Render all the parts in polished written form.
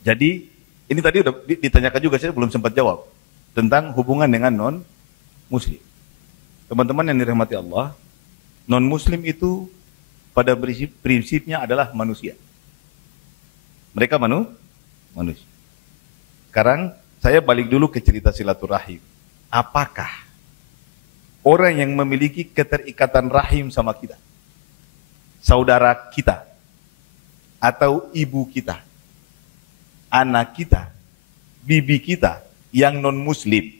Jadi ini tadi udah ditanyakan juga, saya belum sempat jawab tentang hubungan dengan non-muslim. Teman-teman yang dirahmati Allah, non-muslim itu pada prinsipnya adalah manusia. Mereka manusia. Sekarang saya balik dulu ke cerita silaturahim. Apakah orang yang memiliki keterikatan rahim sama kita, saudara kita, atau ibu kita, anak kita, bibi kita yang non-muslim?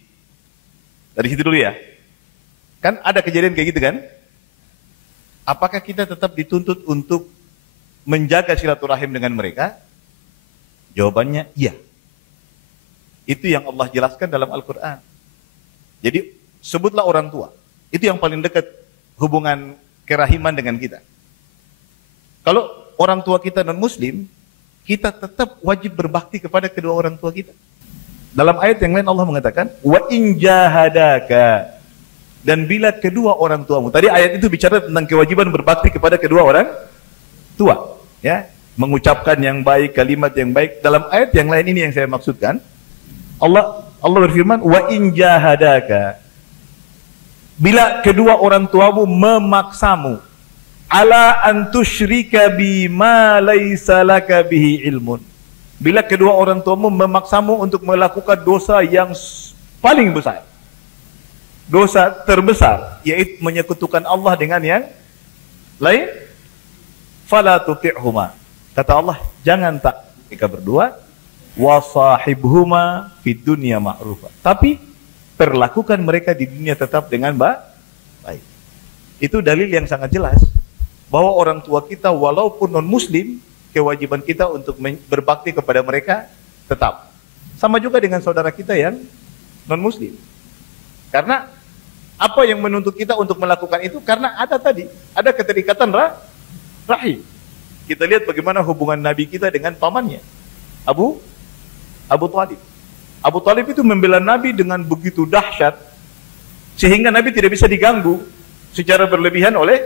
Dari situ dulu ya. Kan ada kejadian kayak gitu kan? Apakah kita tetap dituntut untuk menjaga silaturahim dengan mereka? Jawabannya iya. Itu yang Allah jelaskan dalam Al-Quran. Jadi sebutlah orang tua. Itu yang paling dekat hubungan kerahiman dengan kita. Kalau orang tua kita non-muslim, kita tetap wajib berbakti kepada kedua orang tua kita. Dalam ayat yang lain Allah mengatakan, wa in jahadaka, dan bila kedua orang tuamu. Tadi ayat itu bicara tentang kewajiban berbakti kepada kedua orang tua, ya, mengucapkan yang baik, kalimat yang baik. Dalam ayat yang lain ini yang saya maksudkan, Allah berfirman, wa in jahadaka, bila kedua orang tuamu memaksamu, ala an tusyrika bi ma laisa laka bihi ilmun. Bila kedua orang tuamu memaksamu untuk melakukan dosa yang paling besar, dosa terbesar, yaitu menyekutukan Allah dengan yang lain, fala tuti'huma. Kata Allah, jangan tak mereka berdua, wa sahibhuma fid dunya ma'rufa. Tapi perlakukan mereka di dunia tetap dengan baik. Itu dalil yang sangat jelas bahwa orang tua kita walaupun non-muslim, kewajiban kita untuk berbakti kepada mereka tetap. Sama juga dengan saudara kita yang non-muslim. Karena apa yang menuntut kita untuk melakukan itu? Karena ada keterikatan rahim. Kita lihat bagaimana hubungan Nabi kita dengan pamannya, Abu Talib. Abu Talib itu membela Nabi dengan begitu dahsyat, sehingga Nabi tidak bisa diganggu secara berlebihan oleh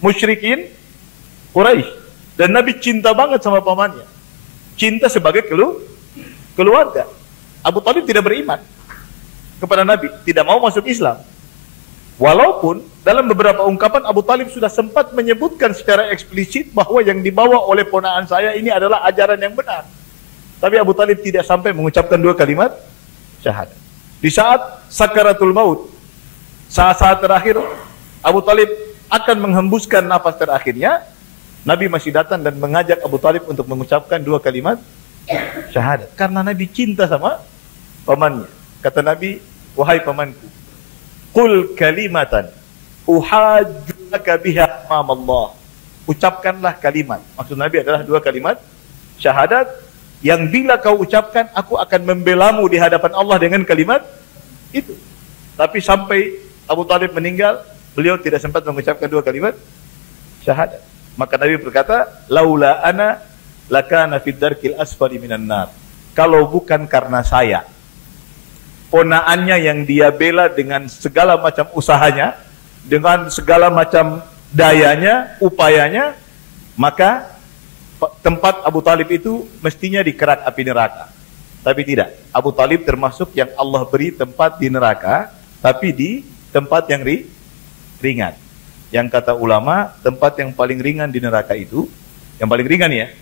musyrikin Quraisy. Dan Nabi cinta banget sama pamannya. Cinta sebagai keluarga. Abu Talib tidak beriman kepada Nabi, tidak mau masuk Islam. Walaupun dalam beberapa ungkapan Abu Talib sudah sempat menyebutkan secara eksplisit bahwa yang dibawa oleh ponakan saya ini adalah ajaran yang benar. Tapi Abu Talib tidak sampai mengucapkan dua kalimat syahadat. Di saat sakaratul maut, saat-saat terakhir Abu Talib akan menghembuskan nafas terakhirnya, Nabi masih datang dan mengajak Abu Talib untuk mengucapkan dua kalimat syahadat. Karena Nabi cinta sama pamannya. Kata Nabi, wahai pamanku, qul kalimatan uhajjuka biha amam Allah. Ucapkanlah kalimat. Maksud Nabi adalah dua kalimat syahadat yang bila kau ucapkan, aku akan membelamu di hadapan Allah dengan kalimat itu. Tapi sampai Abu Talib meninggal, beliau tidak sempat mengucapkan dua kalimat syahadat. Maka Nabi berkata, laula ana lakana fid darkil asfali minan nar. Kalau bukan karena saya, ponaannya yang dia bela dengan segala macam usahanya, dengan segala macam dayanya, upayanya, maka tempat Abu Talib itu mestinya di kerak api neraka. Tapi tidak. Abu Talib termasuk yang Allah beri tempat di neraka, tapi di tempat yang ringan. Yang kata ulama, tempat yang paling ringan di neraka itu, yang paling ringan ya,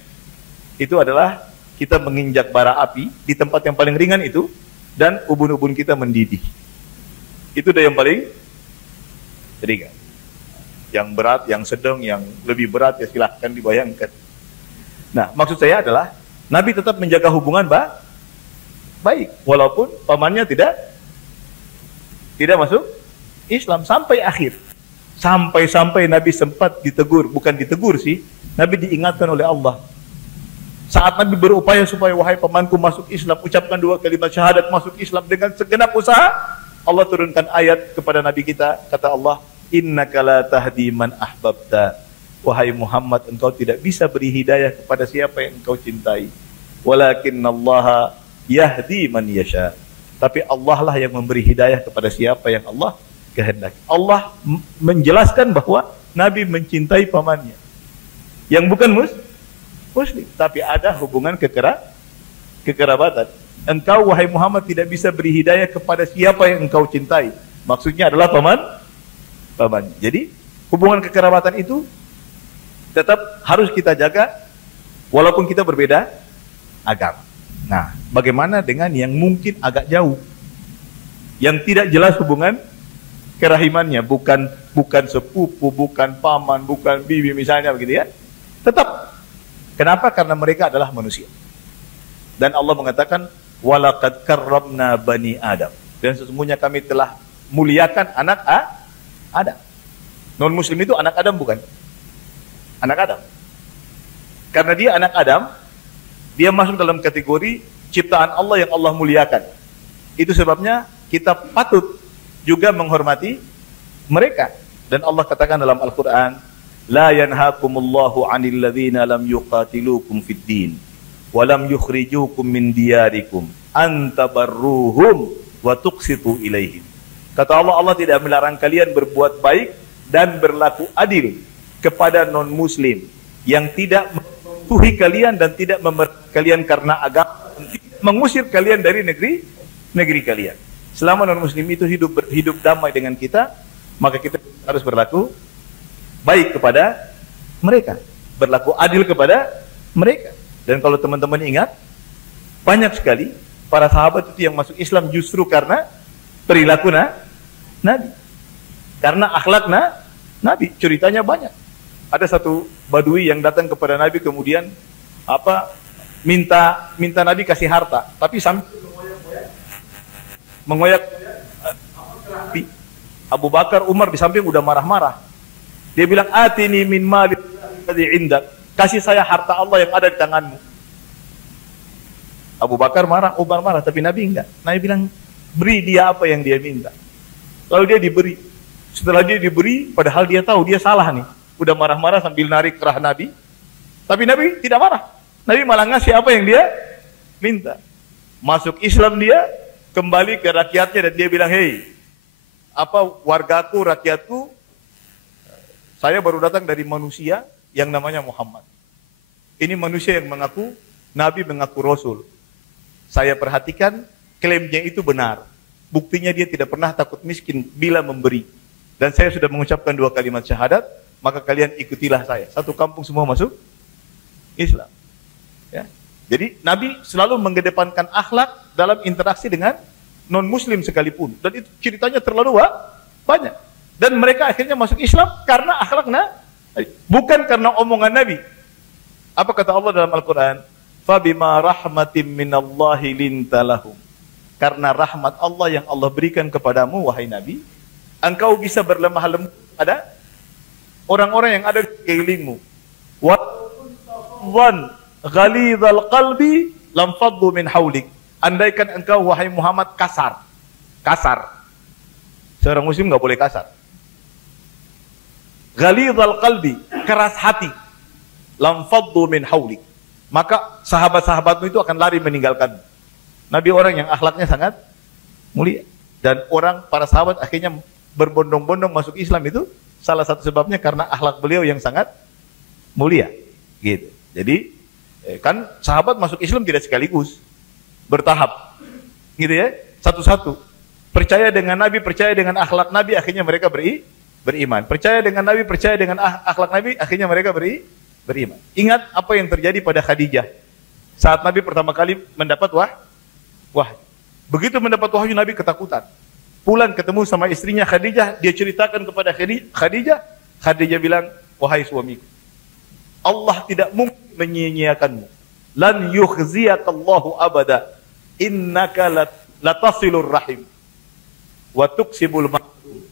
itu adalah kita menginjak bara api di tempat yang paling ringan itu, dan ubun-ubun kita mendidih. Itu udah yang paling ringan. Yang berat, yang sedang, yang lebih berat ya silahkan dibayangkan. Nah, maksud saya adalah Nabi tetap menjaga hubungan baik, walaupun pamannya tidak masuk Islam sampai akhir. Sampai Nabi sempat ditegur, bukan ditegur sih, Nabi diingatkan oleh Allah. Saat Nabi berupaya supaya wahai pamanku masuk Islam, ucapkan dua kalimat syahadat masuk Islam dengan segenap usaha, Allah turunkan ayat kepada Nabi kita, kata Allah, innaka la tahdi man ahbabta. Wahai Muhammad, engkau tidak bisa beri hidayah kepada siapa yang engkau cintai. Walakinnallaha yahdi man yasha. Tapi Allah lah yang memberi hidayah kepada siapa yang Allah kehendaki. Allah menjelaskan bahwa Nabi mencintai pamannya. Yang bukan Muslim, tapi ada hubungan kekerabatan. Engkau wahai Muhammad tidak bisa beri hidayah kepada siapa yang engkau cintai. Maksudnya adalah paman. Jadi hubungan kekerabatan itu tetap harus kita jaga walaupun kita berbeda agama. Nah, bagaimana dengan yang mungkin agak jauh, yang tidak jelas hubungan kerahimannya, bukan sepupu, bukan paman, bukan bibi misalnya begitu ya. Tetap. Kenapa? Karena mereka adalah manusia. Dan Allah mengatakan walaqad karramna bani Adam. Dan sesungguhnya kami telah muliakan anak Adam. Non muslim itu anak Adam bukan? Anak Adam. Karena dia anak Adam, dia masuk dalam kategori ciptaan Allah yang Allah muliakan. Itu sebabnya kita patut juga menghormati mereka. Dan Allah katakan dalam Al-Quran, La yanhakumullahu 'anil ladzina lam yuqatilukum fid din wa lam yukhrijukum min diyarikum an tabarruhum wa tuqsitu ilaihim. Kata Allah, Allah tidak melarang kalian berbuat baik dan berlaku adil kepada non-muslim yang tidak mematuhi kalian dan tidak memerangi kalian karena agama, mengusir kalian dari negeri kalian. Selama non-muslim itu hidup damai dengan kita, maka kita harus berlaku baik kepada mereka, berlaku adil kepada mereka. Dan kalau teman-teman ingat, banyak sekali para sahabat itu yang masuk Islam justru karena perilaku Nabi, karena akhlak Nabi. Ceritanya banyak. Ada satu badui yang datang kepada Nabi kemudian minta Nabi kasih harta, tapi sambil mengoyak Abu Bakar, Umar di samping udah marah-marah. Dia bilang, atini min mali alladhi indak, kasih saya harta Allah yang ada di tanganmu. Abu Bakar marah, Umar marah, tapi Nabi enggak. Nabi bilang, beri dia apa yang dia minta. Lalu dia diberi. Setelah dia diberi, padahal dia tahu dia salah nih, udah marah-marah sambil narik kerah Nabi, tapi Nabi tidak marah. Nabi malah ngasih apa yang dia minta. Masuk Islam dia, kembali ke rakyatnya dan dia bilang, hei, wargaku, rakyatku, saya baru datang dari manusia yang namanya Muhammad. Ini manusia yang mengaku Nabi, mengaku Rasul. Saya perhatikan klaimnya itu benar. Buktinya dia tidak pernah takut miskin bila memberi. Dan saya sudah mengucapkan 2 kalimat syahadat, maka kalian ikutilah saya. Satu kampung semua masuk Islam. Ya. Jadi Nabi selalu mengedepankan akhlak dalam interaksi dengan non-muslim sekalipun. Dan itu ceritanya terlalu banyak. Dan mereka akhirnya masuk Islam karena akhlak bukan karena omongan Nabi. Apa kata Allah dalam Al-Quran? Fabima rahmatim minallahi lintalahum. Karena rahmat Allah yang Allah berikan kepadamu, wahai Nabi, engkau bisa berlemah lembut pada orang-orang yang ada di sekelilingmu. Wa ghalidhal qalbi lam faddu min haulik. Andaikan engkau wahai Muhammad kasar. Seorang muslim enggak boleh kasar. Ghalidhal qalbi, keras hati. Lam faddu min haulik. Maka sahabat-sahabatmu itu akan lari meninggalkan. Nabi orang yang akhlaknya sangat mulia. Dan para sahabat akhirnya berbondong-bondong masuk Islam itu salah satu sebabnya karena akhlak beliau yang sangat mulia. Gitu. Jadi kan sahabat masuk Islam tidak sekaligus, bertahap. Gitu ya, satu-satu. Percaya dengan Nabi, percaya dengan akhlak Nabi, akhirnya mereka beriman. Percaya dengan Nabi, percaya dengan akhlak Nabi, akhirnya mereka beriman. Ingat apa yang terjadi pada Khadijah. Saat Nabi pertama kali mendapat wahyu. Begitu mendapat wahyu, Nabi ketakutan. Pulang ketemu sama istrinya Khadijah, dia ceritakan kepada Khadijah. Khadijah bilang, wahai suamiku, Allah tidak mungkin menyia-nyiakanmu. Lan yukhziyakallahu abada. Innaka latasilur rahim. Wa tuksibul ma'ruf.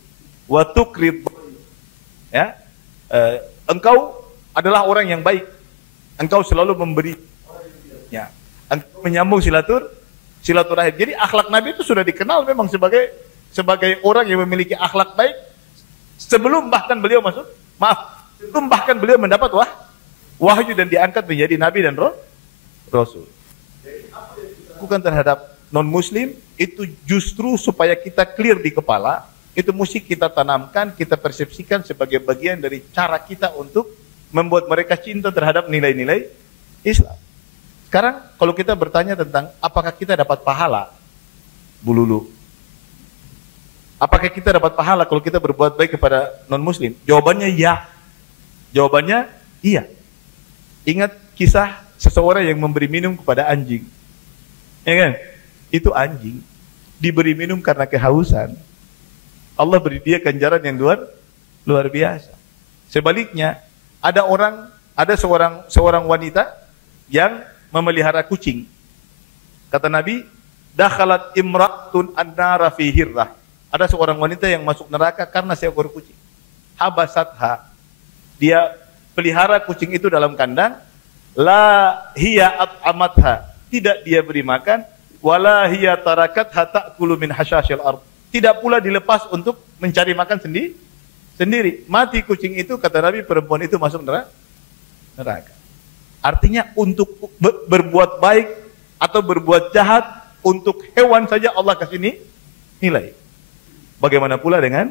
Wa tukrid. Ya, engkau adalah orang yang baik. Engkau selalu memberi. Ya, engkau menyambung silaturahim. Jadi akhlak Nabi itu sudah dikenal memang sebagai orang yang memiliki akhlak baik sebelum bahkan beliau mendapat wahyu dan diangkat menjadi Nabi dan Rasul. Jadi apa yang kita lakukan terhadap non-muslim itu justru supaya kita clear di kepala, itu mesti kita tanamkan, kita persepsikan sebagai bagian dari cara kita untuk membuat mereka cinta terhadap nilai-nilai Islam. Sekarang kalau kita bertanya tentang apakah kita dapat pahala, Bu Lulu, apakah kita dapat pahala kalau kita berbuat baik kepada non-muslim? Jawabannya ya. Jawabannya iya. Ingat kisah seseorang yang memberi minum kepada anjing. Ya kan? Itu anjing diberi minum karena kehausan. Allah beri dia ganjaran yang luar biasa. Sebaliknya, ada seorang wanita yang memelihara kucing. Kata Nabi, dakhalat imra'atun an-nara fi hirrah. Ada seorang wanita yang masuk neraka karena seekor kucing. Habasatha. Dia pelihara kucing itu dalam kandang, la hiya at'amatha. Tidak dia beri makan, wala hiya tarakatha ta'kulu min hasyashil ard. Tidak pula dilepas untuk mencari makan sendiri. Mati kucing itu, kata Nabi, perempuan itu masuk neraka. Artinya untuk berbuat baik atau berbuat jahat untuk hewan saja Allah kasih nilai. Bagaimana pula dengan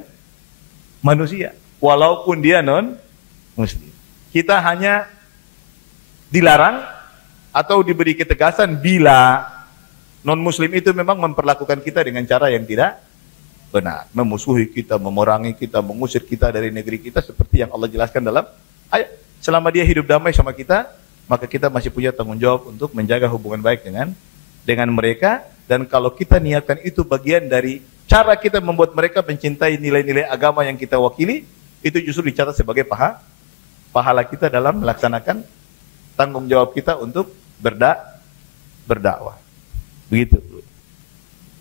manusia? Walaupun dia non-muslim. Kita hanya dilarang atau diberi ketegasan bila non-muslim itu memang memperlakukan kita dengan cara yang tidak benar. Memusuhi kita, memerangi kita, mengusir kita dari negeri kita seperti yang Allah jelaskan dalam ayat. Selama dia hidup damai sama kita, maka kita masih punya tanggung jawab untuk menjaga hubungan baik dengan mereka. Dan kalau kita niatkan itu bagian dari cara kita membuat mereka mencintai nilai-nilai agama yang kita wakili, itu justru dicatat sebagai pahala kita dalam melaksanakan tanggung jawab kita untuk berdakwah. Begitu.